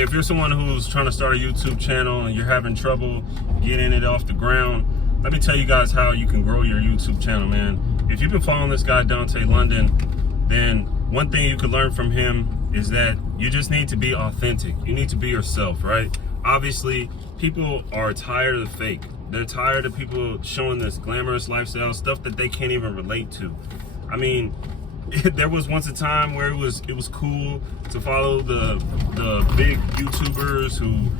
Hey, if you're someone who's trying to start a YouTube channel and you're having trouble getting it off the ground, let me tell you guys how you can grow your YouTube channel, man. If you've been following this guy, Dontay London, then one thing you can learn from him is that you just need to be authentic. You need to be yourself, right? Obviously, people are tired of the fake. They're tired of people showing this glamorous lifestyle, stuff that they can't even relate to. I mean, there was once a time where it was cool to follow the big YouTubers who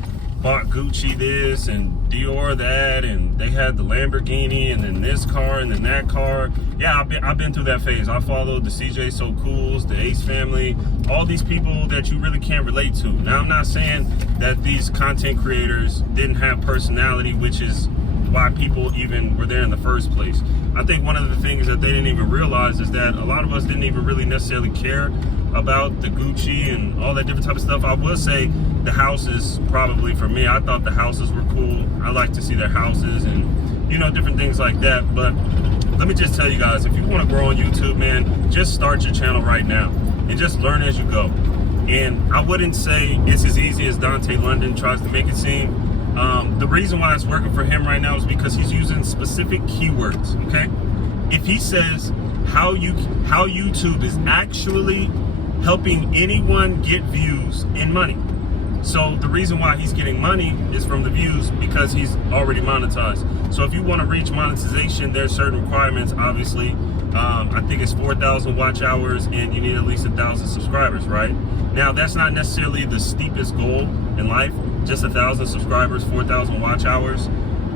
bought Gucci this and Dior that, and they had the Lamborghini and then this car and then that car. Yeah, I've been through that phase. I followed the CJ So Cools, the Ace family, all these people that you really can't relate to. Now, I'm not saying that these content creators didn't have personality, which is why people even were there in the first place. I think one of the things that they didn't even realize is that a lot of us didn't even really necessarily care about the Gucci and all that different type of stuff. I will say the houses, probably for me, I thought the houses were cool. I like to see their houses and, you know, different things like that. But let me just tell you guys, if you want to grow on YouTube, man, just start your channel right now and just learn as you go. And I wouldn't say it's as easy as Dontay London tries to make it seem. The reason why it's working for him right now is because he's using specific keywords, okay? If he says how YouTube is actually helping anyone get views and money. So the reason why he's getting money is from the views because he's already monetized. So if you want to reach monetization, there's certain requirements, obviously. I think it's 4,000 watch hours and you need at least 1,000 subscribers, right? Now, that's not necessarily the steepest goal in life, just 1,000 subscribers, 4,000 watch hours.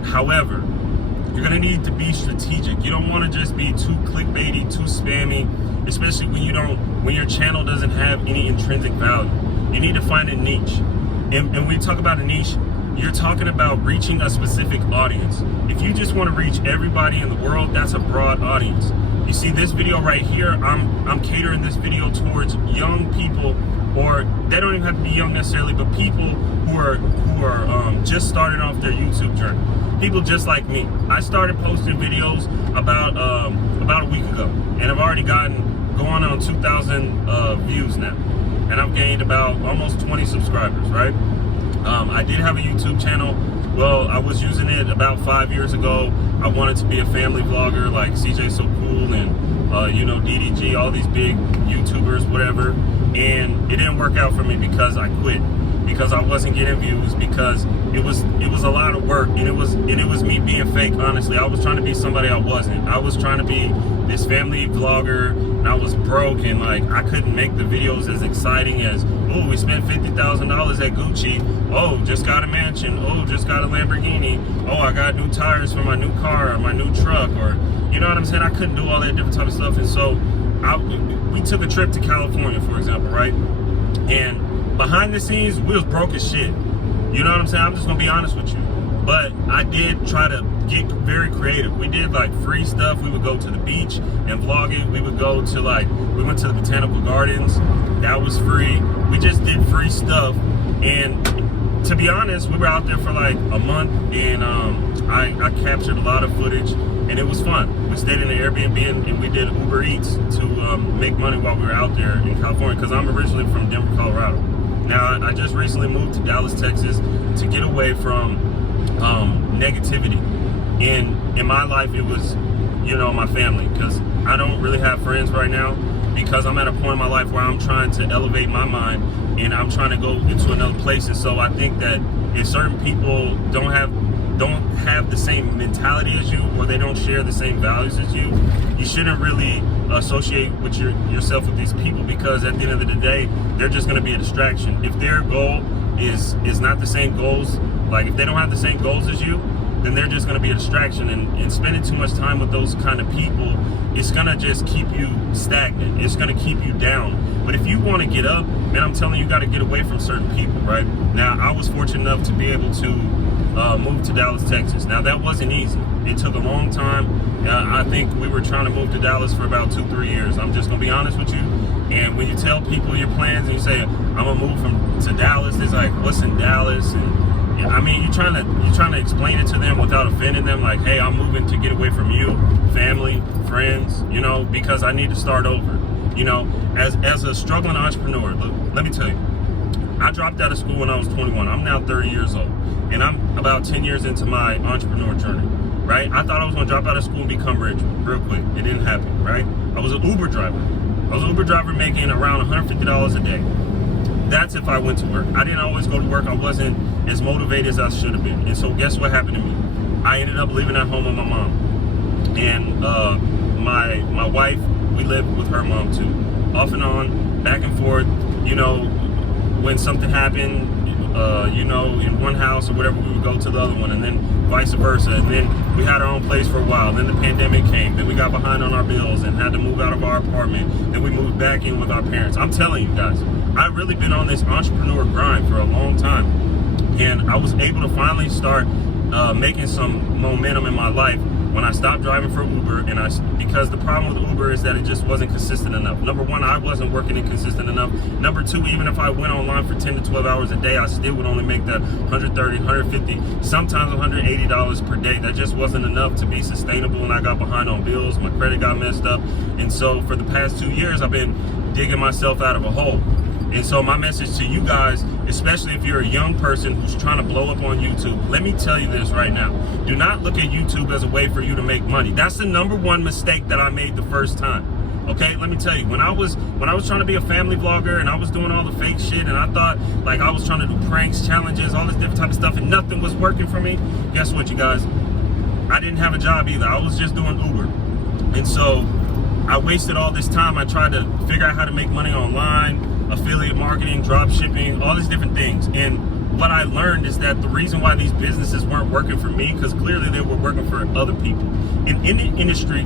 However, you're gonna need to be strategic. You don't wanna just be too clickbaity, too spammy, especially when your channel doesn't have any intrinsic value. You need to find a niche. And when you talk about a niche, you're talking about reaching a specific audience. If you just wanna reach everybody in the world, that's a broad audience. You see this video right here, I'm catering this video towards young people, or they don't even have to be young necessarily, but people who are just starting off their YouTube journey. People just like me. I started posting videos about a week ago, and I've already going on 2,000 views now, and I've gained about almost 20 subscribers, right? I did have a YouTube channel. Well, I was using it about 5 years ago. I wanted to be a family vlogger like CJ So Cool and you know, DDG, all these big YouTubers, whatever. And it didn't work out for me because I quit, because I wasn't getting views, because it was a lot of work, and it was me being fake. Honestly, I was trying to be somebody I wasn't. I was trying to be this family vlogger, and I was broke, and like I couldn't make the videos as exciting as, oh, we spent $50,000 at Gucci. Oh, just got a mansion. Oh, just got a Lamborghini. Oh, I got new tires for my new car or my new truck, or you know what I'm saying? I couldn't do all that different type of stuff, and so we took a trip to California, for example, right? And behind the scenes, we was broke as shit. You know what I'm saying? I'm just gonna be honest with you. But I did try to get very creative. We did like free stuff. We would go to the beach and vlog it. We would go to we went to the botanical gardens. That was free. We just did free stuff. And to be honest, we were out there for like a month, and I captured a lot of footage, and it was fun. We stayed in an Airbnb and we did Uber Eats to make money while we were out there in California, because I'm originally from Denver, Colorado. Now, I just recently moved to Dallas, Texas to get away from negativity. In my life, it was, you know, my family, because I don't really have friends right now, because I'm at a point in my life where I'm trying to elevate my mind and I'm trying to go into another place. And so I think that if certain people don't have the same mentality as you, or they don't share the same values as you, you shouldn't really associate with yourself with these people, because at the end of the day, they're just going to be a distraction. If their goal is not the same goals, like if they don't have the same goals as you, then they're just going to be a distraction, and spending too much time with those kind of people, it's going to just keep you stagnant. It's going to keep you down. But if you want to get up, man, I'm telling you, you got to get away from certain people, right? Now, I was fortunate enough to be able to move to Dallas, Texas. Now, that wasn't easy. It took a long time. I think we were trying to move to Dallas for about 2-3 years. I'm just going to be honest with you. And when you tell people your plans and you say, I'm going to move to Dallas, it's like, what's in Dallas? And I mean, you're trying to explain it to them without offending them, like, hey, I'm moving to get away from you, family, friends, you know, because I need to start over. You know, as a struggling entrepreneur, look, let me tell you, I dropped out of school when I was 21. I'm now 30 years old, and I'm about 10 years into my entrepreneur journey, right? I thought I was gonna drop out of school and become rich real quick. It didn't happen, right? I was an Uber driver. I was an Uber driver making around $150 a day. That's if I went to work. I didn't always go to work. I wasn't as motivated as I should have been. And so guess what happened to me? I ended up living at home with my mom. And my wife, we lived with her mom too. Off and on, back and forth, you know, when something happened, you know, in one house or whatever, we would go to the other one, and then vice versa. And then we had our own place for a while. Then the pandemic came. Then we got behind on our bills and had to move out of our apartment. Then we moved back in with our parents. I'm telling you guys, I've really been on this entrepreneur grind for a long time. And I was able to finally start making some momentum in my life when I stopped driving for Uber, because the problem with Uber is that it just wasn't consistent enough. Number one, I wasn't working it consistent enough. Number two, even if I went online for 10 to 12 hours a day, I still would only make that $130, $150, sometimes $180 per day. That just wasn't enough to be sustainable, and I got behind on bills. My credit got messed up. And so for the past 2 years, I've been digging myself out of a hole. And so my message to you guys, especially if you're a young person who's trying to blow up on YouTube, let me tell you this right now. Do not look at YouTube as a way for you to make money. That's the number one mistake that I made the first time. Okay, let me tell you, when I was trying to be a family vlogger and I was doing all the fake shit, and I thought like I was trying to do pranks, challenges, all this different type of stuff, and nothing was working for me, guess what, you guys? I didn't have a job either. I was just doing Uber. And so I wasted all this time. I tried to figure out how to make money online, affiliate marketing, drop shipping, all these different things. And what I learned is that the reason why these businesses weren't working for me, because clearly they were working for other people. In the industry,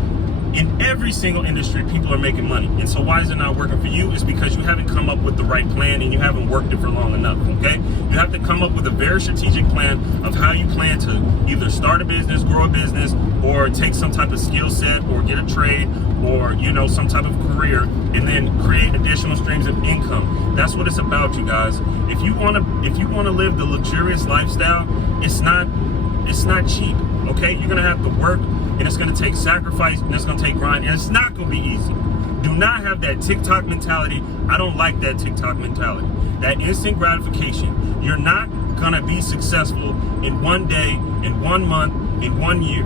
in every single industry, people are making money. And so why is it not working for you? It's because you haven't come up with the right plan and you haven't worked it for long enough, okay? You have to come up with a very strategic plan of how you plan to either start a business, grow a business, or take some type of skill set, or get a trade, or, you know, some type of career, and then create additional streams of income. That's what it's about, you guys. If you want to live the luxurious lifestyle, it's not cheap, okay? You're gonna have to work, and it's gonna take sacrifice, and it's gonna take grind, and it's not gonna be easy. Do not have that TikTok mentality. I don't like that TikTok mentality. That instant gratification. You're not gonna be successful in one day, in 1 month, in 1 year.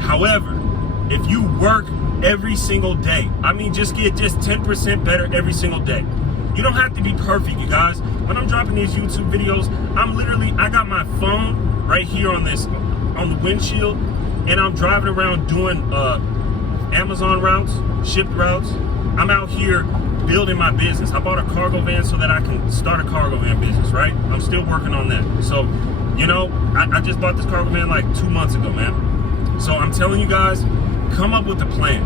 However, if you work every single day, I mean, just get 10% better every single day. You don't have to be perfect, you guys. When I'm dropping these YouTube videos, I got my phone right here on the windshield, and I'm driving around doing Amazon routes, shipped routes. I'm out here building my business. I bought a cargo van so that I can start a cargo van business, right? I'm still working on that. So, you know, I just bought this cargo van like 2 months ago, man. So I'm telling you guys, come up with a plan,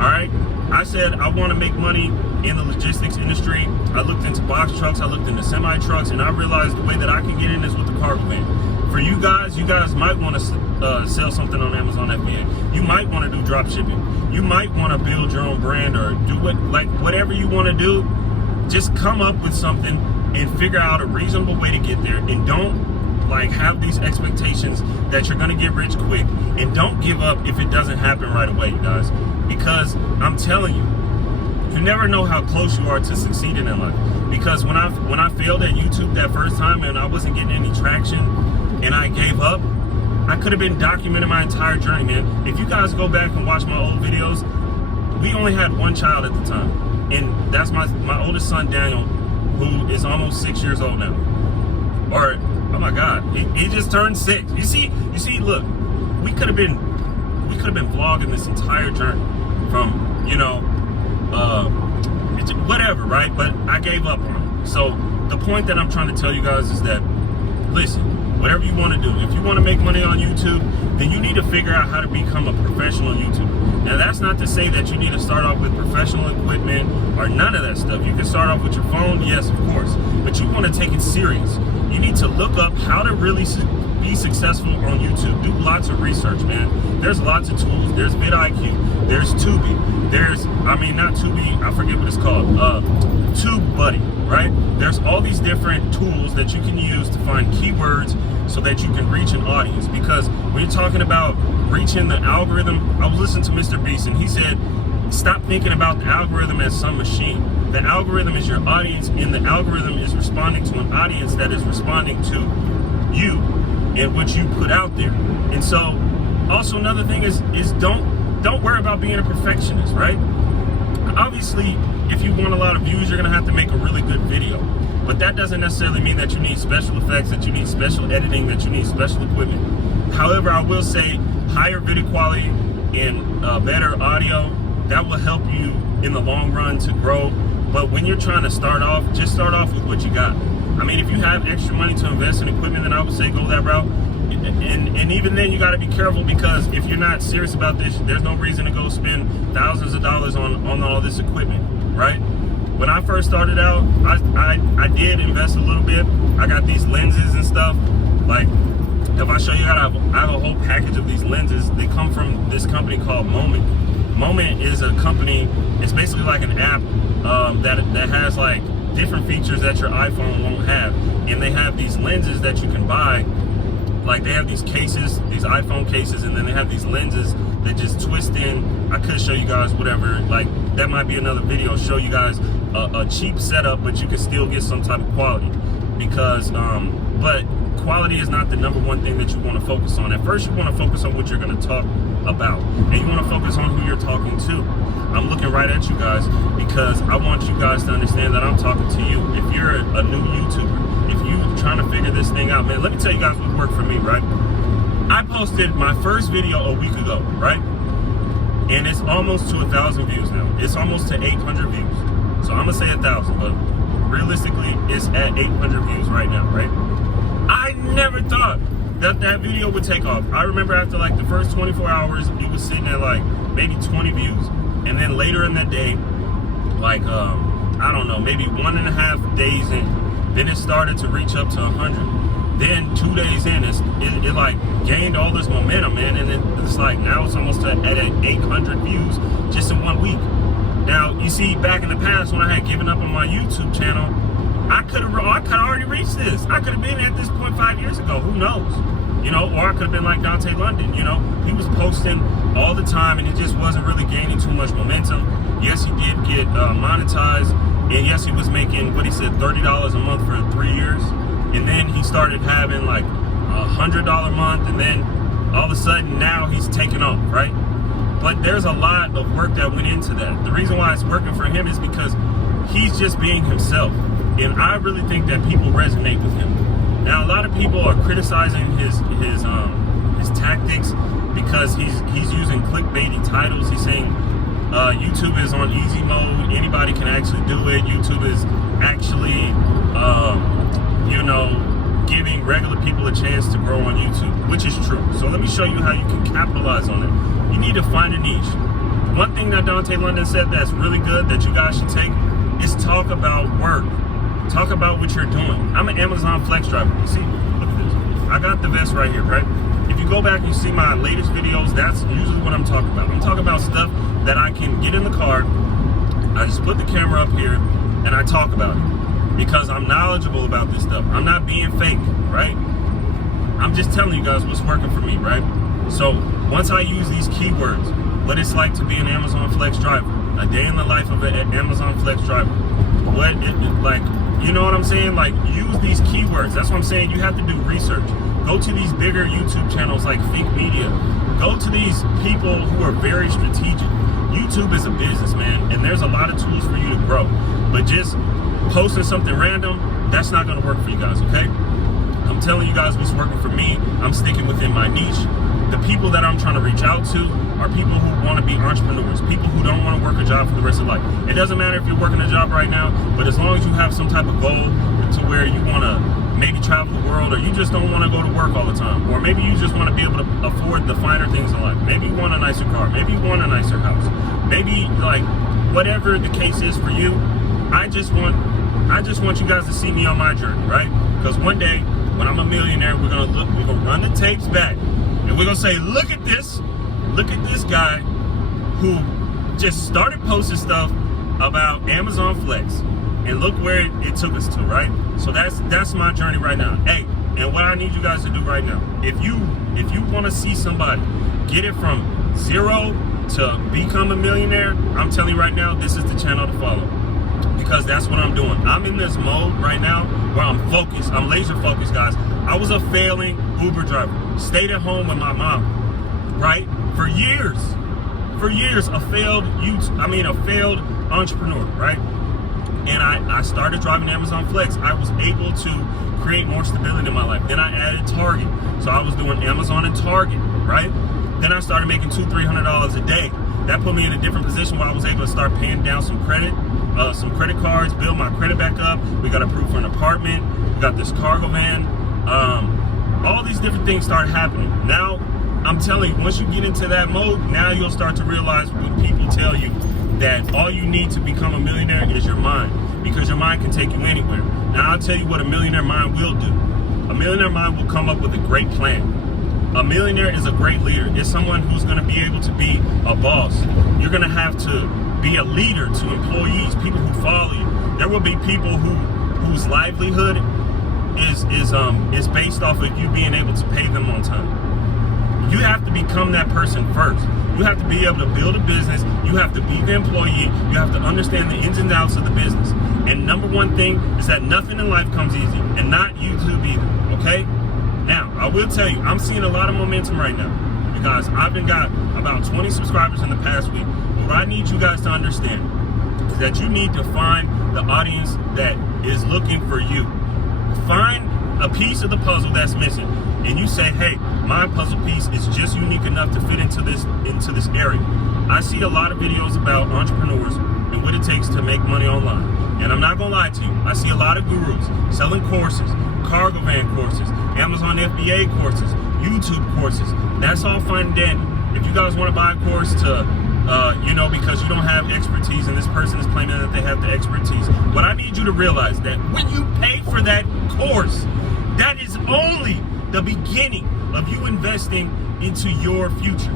all right? I said I want to make money in the logistics industry. I looked into box trucks, I looked into semi trucks, and I realized the way that I can get in is with the cargo van. For you guys might want to sell something on Amazon FBA. You might want to do drop shipping. You might want to build your own brand, or do whatever you want to do. Just come up with something and figure out a reasonable way to get there, and don't have these expectations that you're gonna get rich quick, and don't give up if it doesn't happen right away, you guys, because I'm telling you, you never know how close you are to succeeding in life. Because when I failed at YouTube that first time and I wasn't getting any traction and I gave up, I could have been documenting my entire journey, man. If you guys go back and watch my old videos, we only had one child at the time, and that's my oldest son, Daniel, who is almost 6 years old now. Or, oh my God, he just turned 6. You see, look, we could have been vlogging this entire journey from, you know, whatever, right? But I gave up on it. So the point that I'm trying to tell you guys is that, listen, whatever you want to do, if you want to make money on YouTube, then you need to figure out how to become a professional YouTuber. Now, that's not to say that you need to start off with professional equipment or none of that stuff. You can start off with your phone, yes, of course, but you want to take it serious. You need to look up how to really be successful on YouTube. Do lots of research, man. There's lots of tools. There's vidIQ. There's Tubi. Not Tubi, I forget what it's called. TubeBuddy, right? There's all these different tools that you can use to find keywords so that you can reach an audience. Because when you're talking about reaching the algorithm, I was listening to Mr. Beast, and he said, stop thinking about the algorithm as some machine. The algorithm is your audience, and the algorithm is responding to an audience that is responding to you and what you put out there. And so, also another thing is don't worry about being a perfectionist, right? Obviously, if you want a lot of views, you're gonna have to make a really good video. But that doesn't necessarily mean that you need special effects, that you need special editing, that you need special equipment. However, I will say higher video quality and better audio, that will help you in the long run to grow. But when you're trying to start off, just start off with what you got. I mean, if you have extra money to invest in equipment, then I would say go that route. And even then, you got to be careful, because if you're not serious about this, there's no reason to go spend thousands of dollars on all this equipment, right? When I first started out, I did invest a little bit. I got these lenses and stuff. Like, if I show you, I have a whole package of these lenses. They come from this company called Moment. Moment is a company, it's basically like an app that has like different features that your iPhone won't have. And they have these lenses that you can buy. Like, they have these cases, these iPhone cases, and then they have these lenses that just twist in. I could show you guys whatever, like, that might be another video, show you guys a cheap setup, but you can still get some type of quality. Because, but quality is not the number one thing that you want to focus on. At first, you want to focus on what you're going to talk about, and you want to focus on who you're talking to. I'm looking right at you guys because I want you guys to understand that I'm talking to you. If you're a new YouTuber, if you're trying to figure this thing out, man, let me tell you guys what worked for me, right? I posted my first video a week ago, right? And it's almost to 1,000 views now. It's almost to 800 views. So I'm gonna say 1,000, but realistically, it's at 800 views right now, right? I never thought that video would take off. I remember after like the first 24 hours, it was sitting at like maybe 20 views. And then later in that day, like, I don't know, maybe 1.5 days in, then it started to reach up to 100. Then 2 days in, it like gained all this momentum, man. And it's like, now it's almost at 800 views just in 1 week. Now, you see, back in the past when I had given up on my YouTube channel, I could have already reached this. I could have been at this point 5 years ago. Who knows? You know, or I could have been like Dontay London. You know, he was posting all the time, and it just wasn't really gaining too much momentum. Yes, he did get monetized, and yes, he was making what he said, $30 a month for 3 years. And then he started having like $100 a month, and then all of a sudden now he's taking off, right? But there's a lot of work that went into that. The reason why it's working for him is because he's just being himself. And I really think that people resonate with him. Now, a lot of people are criticizing his tactics because he's using clickbaity titles. He's saying YouTube is on easy mode. Anybody can actually do it. YouTube is actually, you know, giving regular people a chance to grow on YouTube, which is true. So let me show you how you can capitalize on it. You need to find a niche. One thing that Dontay London said that's really good that you guys should take is talk about work. Talk about what you're doing. I'm an Amazon Flex driver. You see, look at this. I got the vest right here, right? If you go back and you see my latest videos, that's usually what I'm talking about. I'm talking about stuff that I can get in the car, I just put the camera up here, and I talk about it. Because I'm knowledgeable about this stuff. I'm not being fake, right? I'm just telling you guys what's working for me, right? So once I use these keywords, what it's like to be an Amazon Flex driver, a day in the life of an Amazon Flex driver, what it like, you know what I'm saying? Like, use these keywords. That's what I'm saying. You have to do research. Go to these bigger YouTube channels like Think Media. Go to these people who are very strategic. YouTube is a business, man, and there's a lot of tools for you to grow. But just posting something random, that's not going to work for you guys, okay? I'm telling you guys what's working for me. I'm sticking within my niche. The people that I'm trying to reach out to are people who want to be entrepreneurs, people who don't want to work a job for the rest of life. It doesn't matter if you're working a job right now, but as long as you have some type of goal to where you want to maybe travel the world, or you just don't want to go to work all the time, or maybe you just want to be able to afford the finer things in life. Maybe you want a nicer car, maybe you want a nicer house, maybe like whatever the case is for you. I just want you guys to see me on my journey, right? Because one day when I'm a millionaire, we're gonna run the tapes back, and we're gonna say, look at this guy who just started posting stuff about Amazon Flex, and look where it took us to, right? So that's my journey right now. Hey, and what I need you guys to do right now, if you want to see somebody get it from zero to become a millionaire, I'm telling you right now, this is the channel to follow. because that's what I'm doing. I'm in this mode right now where I'm focused. I'm laser focused, guys. I was a failing Uber driver. Stayed at home with my mom, right? For years, a failed entrepreneur, right? And I started driving Amazon Flex. I was able to create more stability in my life. Then I added Target. So I was doing Amazon and Target, right? Then I started making $200-300 a day. That put me in a different position where I was able to start paying down some credit cards, build my credit back up. We got approved for an apartment. We got this cargo van. All these different things started happening. Now, I'm telling you, once you get into that mode, now you'll start to realize when people tell you that all you need to become a millionaire is your mind, because your mind can take you anywhere. Now, I'll tell you what a millionaire mind will do. A millionaire mind will come up with a great plan. A millionaire is a great leader. It's someone who's going to be able to be a boss. You're going to have to be a leader to employees, people who follow you. There will be people whose livelihood is based off of you being able to pay them on time. You have to become that person first. You have to be able to build a business. You have to be the employee. You have to understand the ins and outs of the business. And number one thing is that nothing in life comes easy, and not YouTube either, okay? Now, I will tell you, I'm seeing a lot of momentum right now, because I've got about 20 subscribers in the past week. What I need you guys to understand is that you need to find the audience that is looking for you. Find a piece of the puzzle that's missing, and you say, hey, my puzzle piece is just unique enough to fit into this area. I see a lot of videos about entrepreneurs and what it takes to make money online. And I'm not gonna lie to you, I see a lot of gurus selling courses, cargo van courses, Amazon FBA courses, YouTube courses. That's all fine and dandy. If you guys want to buy a course to, because you don't have expertise and this person is claiming that they have the expertise, what I need you to realize that when you pay for that course, that is only the beginning of you investing into your future.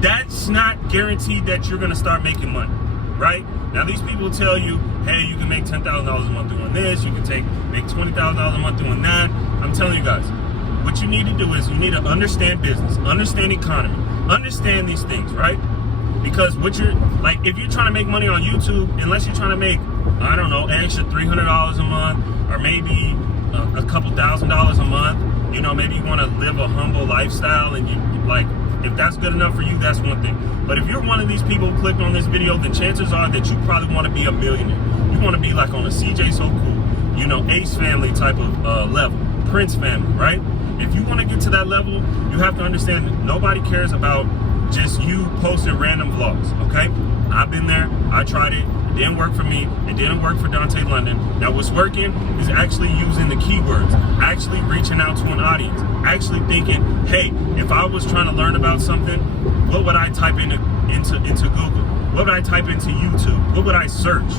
That's not guaranteed that you're going to start making money, right? Now, these people tell you, hey, you can make $10,000 a month doing this, you can make $20,000 a month doing that. I'm telling you guys, what you need to do is you need to understand business, understand economy, understand these things, right? Because if you're trying to make money on YouTube, unless you're trying to make, I don't know, an extra $300 a month, or maybe a couple $1,000s a month, maybe you want to live a humble lifestyle, and if that's good enough for you, that's one thing. But if you're one of these people who clicked on this video, then chances are that you probably want to be a millionaire. You want to be like on a CJ So Cool, Ace Family type of level, Prince family, right? If you want to get to that level, you have to understand that nobody cares about just you posting random vlogs, okay? I've been there, I tried it. It didn't work for me. It didn't work for Dontay London. Now, what's working is actually using the keywords, actually reaching out to an audience, actually thinking, hey, if I was trying to learn about something, what would I type into Google? What would I type into YouTube? What would I search?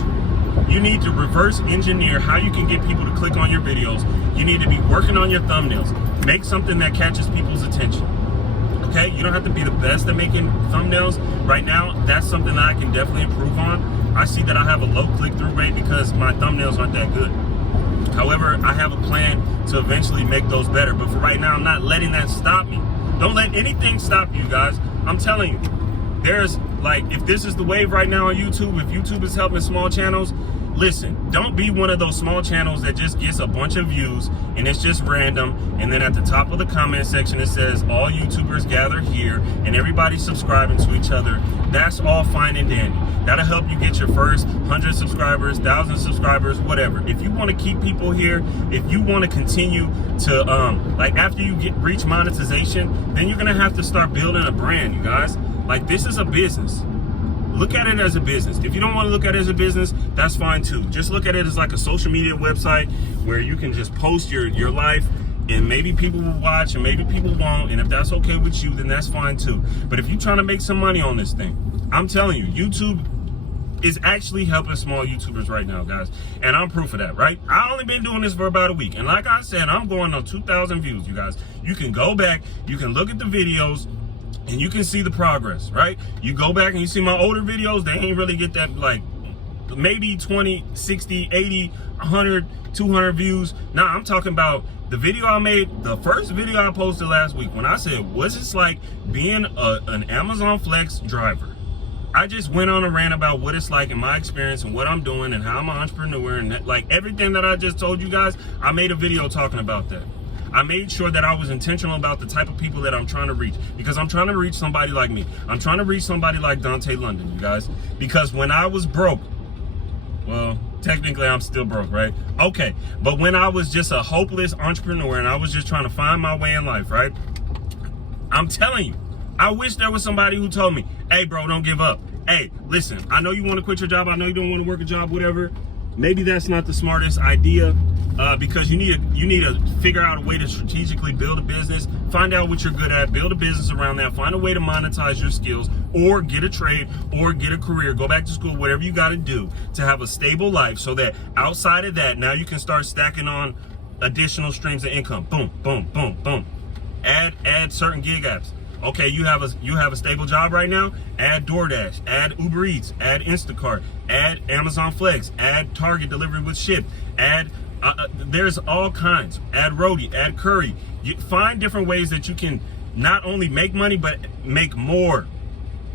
You need to reverse engineer how you can get people to click on your videos. You need to be working on your thumbnails. Make something that catches people's attention. Okay, you don't have to be the best at making thumbnails. Right now, that's something that I can definitely improve on. I see that I have a low click-through rate because my thumbnails aren't that good. However, I have a plan to eventually make those better. But for right now, I'm not letting that stop me. Don't let anything stop you, guys. I'm telling you, if this is the wave right now on YouTube, if YouTube is helping small channels, listen, don't be one of those small channels that just gets a bunch of views and it's just random, and then at the top of the comment section it says all YouTubers gather here and everybody's subscribing to each other. That's all fine and dandy. That'll help you get your first 100 subscribers, 1,000 subscribers, whatever. If you want to keep people here, if you want to continue to after you reach monetization, then you're gonna have to start building a brand, you guys. This is a business. Look at it as a business. If you don't want to look at it as a business, that's fine too. Just look at it as like a social media website where you can just post your life, and maybe people will watch and maybe people won't. And if that's okay with you, then that's fine too. But if you're trying to make some money on this thing, I'm telling you, YouTube is actually helping small YouTubers right now, guys. And I'm proof of that, right? I've only been doing this for about a week. And like I said, I'm going on 2,000 views, you guys. You can go back, you can look at the videos, and you can see the progress, right? You go back and you see my older videos, they ain't really get that, maybe 20, 60, 80, 100, 200 views. Now, I'm talking about the video I made, the first video I posted last week, when I said, what's it like being an Amazon Flex driver? I just went on a rant about what it's like in my experience and what I'm doing and how I'm an entrepreneur, and like everything that I just told you guys, I made a video talking about that. I made sure that I was intentional about the type of people that I'm trying to reach, because I'm trying to reach somebody like me. I'm trying to reach somebody like Dontay London, you guys, because when I was broke, well, technically I'm still broke, right? Okay, but when I was just a hopeless entrepreneur and I was just trying to find my way in life, right? I'm telling you, I wish there was somebody who told me, hey bro, don't give up. Hey, listen, I know you want to quit your job. I know you don't want to work a job, whatever. Maybe that's not the smartest idea, because you need to figure out a way to strategically build a business, find out what you're good at, build a business around that, find a way to monetize your skills, or get a trade, or get a career, go back to school, whatever you got to do to have a stable life, so that outside of that, now you can start stacking on additional streams of income. Boom, boom, boom, boom. Add certain gig apps. Okay, you have a stable job right now. Add DoorDash, add Uber Eats, add Instacart, add Amazon Flex, add Target delivery with Shipt, add there's all kinds. Add Roadie, add Curry. You find different ways that you can not only make money but make more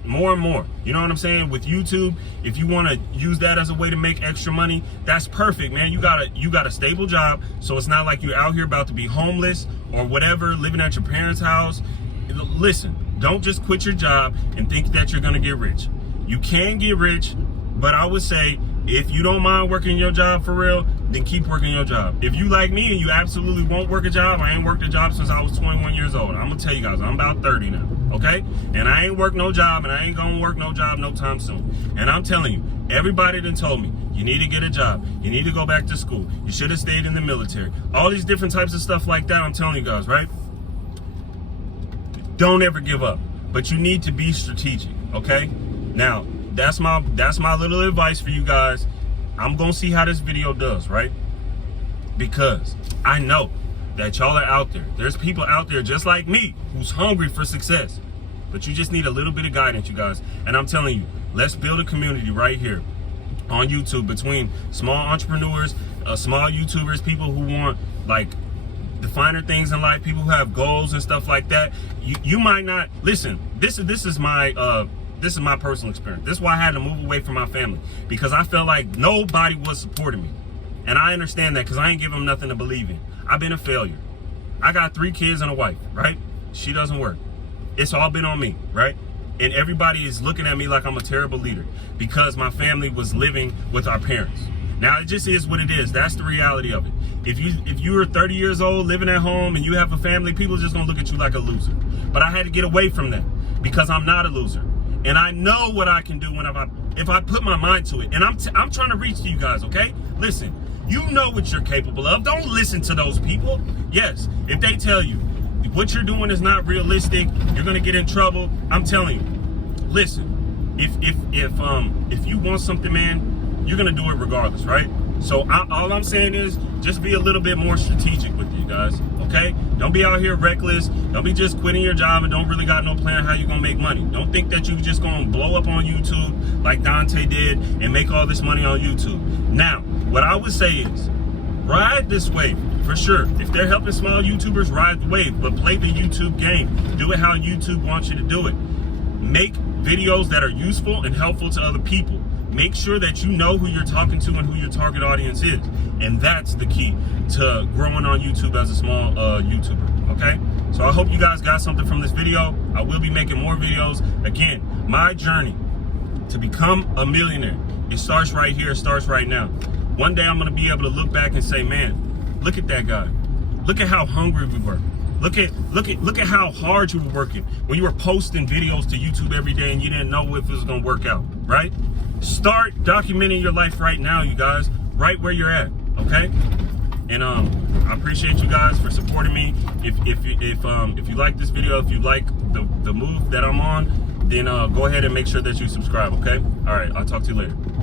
and more. You know what I'm saying? With YouTube, if you want to use that as a way to make extra money, that's perfect, man. You got a stable job, so it's not like you're out here about to be homeless or whatever, living at your parents' house. Listen, don't just quit your job and think that you're gonna get rich. You can get rich, but I would say if you don't mind working your job for real, then keep working your job. If you like me and you absolutely won't work a job, I ain't worked a job since I was 21 years old. I'm gonna tell you guys, I'm about 30 now, okay? And I ain't worked no job, and I ain't gonna work no job no time soon. And I'm telling you, everybody done told me, you need to get a job, you need to go back to school, you should have stayed in the military. All these different types of stuff like that, I'm telling you guys, right? Don't ever give up, but you need to be strategic, okay? Now, that's my little advice for you guys. I'm gonna see how this video does, right? Because I know that y'all are out there. There's people out there just like me who's hungry for success, but you just need a little bit of guidance, you guys. And I'm telling you, let's build a community right here on YouTube between small entrepreneurs, small YouTubers, people who want like the finer things in life, people who have goals and stuff like that. You might not listen. This is my personal experience. This is why I had to move away from my family, because I felt like nobody was supporting me, and I understand that because I ain't give them nothing to believe in. I've been a failure. I got 3 kids and a wife, right? She doesn't work. It's all been on me, right? And everybody is looking at me like I'm a terrible leader because my family was living with our parents. Now, it just is what it is. That's the reality of it. If you are 30 years old, living at home, and you have a family, people are just gonna look at you like a loser. But I had to get away from that because I'm not a loser. And I know what I can do if I put my mind to it. And I'm trying to reach to you guys, okay? Listen, you know what you're capable of. Don't listen to those people. Yes, if they tell you what you're doing is not realistic, you're gonna get in trouble. I'm telling you, listen, if you want something, man, you're gonna do it regardless, right? So all I'm saying is just be a little bit more strategic with you guys, okay? Don't be out here reckless. Don't be just quitting your job and don't really got no plan how you're gonna make money. Don't think that you just gonna blow up on YouTube like Dontay did and make all this money on YouTube. Now, what I would say is ride this wave for sure. If they're helping small YouTubers, ride the wave, but play the YouTube game. Do it how YouTube wants you to do it. Make videos that are useful and helpful to other people. Make sure that you know who you're talking to and who your target audience is. And that's the key to growing on YouTube as a small YouTuber, okay? So I hope you guys got something from this video. I will be making more videos. Again, my journey to become a millionaire, it starts right here, it starts right now. One day I'm gonna be able to look back and say, man, look at that guy. Look at how hungry we were. Look at how hard you were working when you were posting videos to YouTube every day and you didn't know if it was gonna work out, right? Start documenting your life right now, you guys, right where you're at, okay? And I appreciate you guys for supporting me. If you like this video, if you like the move that I'm on, then go ahead and make sure that you subscribe, okay? All right, I'll talk to you later.